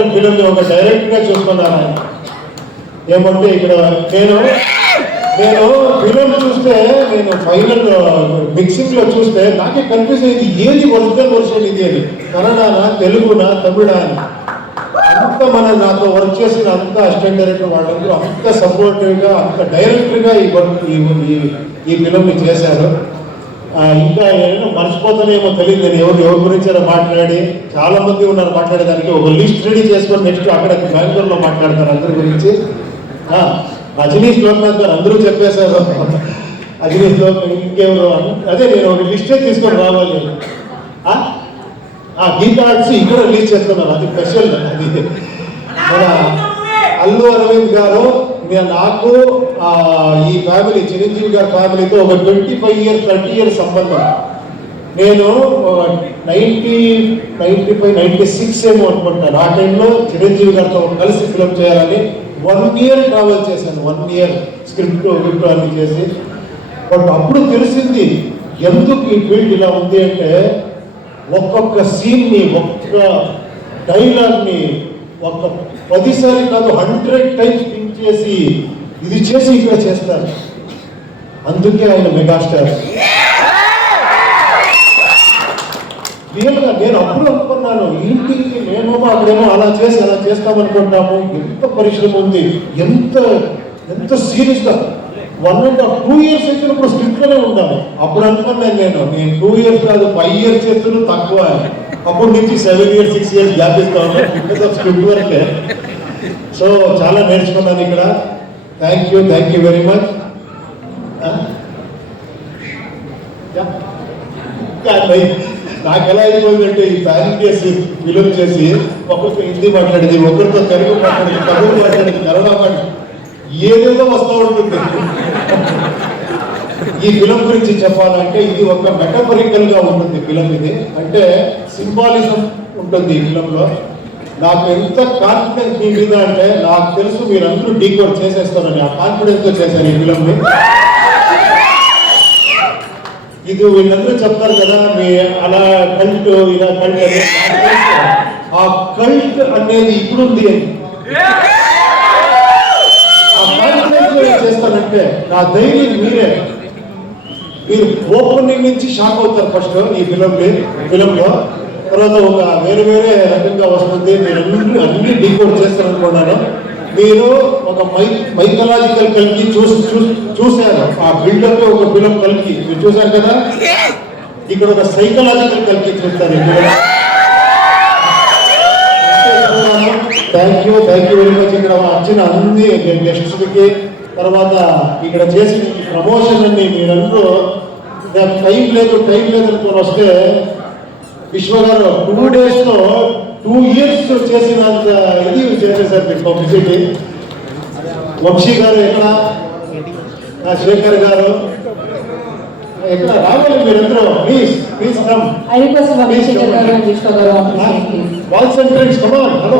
Total film ఒక డైరెక్ట్గా చూసుకున్నాను ఆయన. ఏమంటే ఇక్కడ నేను ఫిలిం చూస్తే నేను ఫైనల్ మిక్సింగ్లో చూస్తే నాకే కన్ఫ్యూజ్ అయింది, ఏది ఒరిజినల్ వర్షన్ ఇది అని, కన్నడనా తెలుగునా తమిళ అని. అంత నాతో వర్క్ చేసిన అంత అసిస్టెంట్ డైరెక్టర్ వాళ్ళందరూ అంత సపోర్టివ్గా అంత డైరెక్టర్గా ఈ ఫిలింని చేశారు. ఇంకా నేను మర్చిపోతానేమో తెలియదు, నేను ఎవరి గురించి మాట్లాడి చాలా మంది ఉన్నారు మాట్లాడేదానికి. ఒక లిస్ట్ రెడీ చేసుకొని నెక్స్ట్ అక్కడ బెంగళూరులో మాట్లాడతారు అందరి గురించి. రజనీష్ లోక్నాథ్ గారు అందరూ చెప్పేశారు, రజనీష్ లోక్నాథ్ ఇంకెవరు, అదే నేను ఒక లిస్టే తీసుకొని రావాలి. గీతా ఆర్ట్స్ ఇక్కడ రిలీజ్ చేస్తున్నారు, అది స్పెషల్. అది మన అల్లు అరవింద్ గారు నాకు ఈ ఫ్యామిలీ చిరంజీవి గారి ఫ్యామిలీతో ఒక 25 years 30 years సంబంధం. నేను 95 96 ఏమో అనుకుంటాను. ఆ టైంలో చిరంజీవి గారితో కలిసి ఫిల్మ్ చేయాలని 1 year ట్రావెల్ చేశాను. 1 year స్క్రిప్ట్ అన్ని చేసి. బట్ అప్పుడు తెలిసింది ఎందుకు ఈ ఫీల్డ్ ఇలా ఉంది అంటే, ఒక్కొక్క సీన్ని ఒక్క డైలాగ్ని ఒక 10 సార్లు కాదు 100 times థింక్ చేసి ఇది చేసి ఇక్కడ చేస్తారు. అందుకే ఆయన మెగాస్టార్. రియల్గా నేను అప్పుడు అనుకున్నాను, ఇంటికి మేము అక్కడేమో అలా చేస్తామనుకుంటాము. ఎంత పరిశ్రమ ఉంది, ఎంత సీరియస్గా 1.5 2 years చేసినప్పుడు స్క్రిప్ట్లోనే ఉండాలి. అప్పుడు అనుకున్నాను నేను 2 years కాదు 5 years చేస్తున్నా తక్కువ. అప్పటి నుంచి 7 years 6 years గ్యాప్ ఇస్తా ఉన్నాను బికాస్ ఆఫ్ స్క్రిప్ట్ వరకే. సో చాలా నేర్చుకున్నాను ఇక్కడ. Thank you very much. నాకు ఎలా అయిపోయిందంటే, ఈ ప్యారిటీస్ ఫిలిం చేసి ఒకరితో హిందీ మాట్లాడేది, ఒకరితో తెలుగు మాట్లాడేది, తమిళ మాట్లాడేది, కన్నడ మాట్లాడేది, ఏదేదో వస్తూ ఉంటుంది. ఈ ఫిలిం గురించి చెప్పాలంటే ఇది ఒక మెటఫరికల్ గా ఉంటుంది ఫిలిం. ఇది అంటే సింబాలిజం ఉంటుంది ఈ ఫిలింలో. నాకు ఎంత కాన్ఫిడెన్స్ మీ మీద అంటే, నాకు తెలుసు మీరందరూ డీకోడ్ చేసేస్తారని, ఆ కాన్ఫిడెన్స్ తో చేశాను ఈ ఫిలింని. ఇది వీళ్ళందరూ చెప్తారు కదా, మీ అలా కల్ట్ ఇలా కల్ట్ అనేది, ఆ కల్ట్ అనేది ఇప్పుడు ఉంది అని. ఆ కాన్ఫిడెన్స్ చేస్తానంటే నా ధైర్యం మీరు ఓపెనింగ్ నుంచి షాక్ అవుతారు ఫస్ట్ ఈ ఫిలింలో. తర్వాత ఒక వేరే రకంగా వస్తుంది. మీరు అన్ని డీకోడ్ చేస్తారనుకున్నాను. మీరు ఒక మైథలాజికల్ కలిగి చూశారు. ఆ బిల్డప్ ఒక ఫిలిం కలిగి మీరు చూశారు కదా. ఇక్కడ ఒక సైకలాజికల్ కలిగి చూస్తారు. Thank you very much. ఇక్కడ వచ్చిన అన్ని గెస్ట్స్కి, తర్వాత ఇక్కడ చేసిన ప్రమోషన్ అన్ని మీరందరూ టైం లేదు అనుకుని వస్తే, విశ్వ గారు 2 days 2 years చేసినంత ఇది చేసేసారు మీకు పబ్లిసిటీ. వంశీ గారు ఎక్కడ, శేఖర్ గారు ఎక్కడ, రావాలి మీరందరూ please come. Walls and trends, come on. Hello.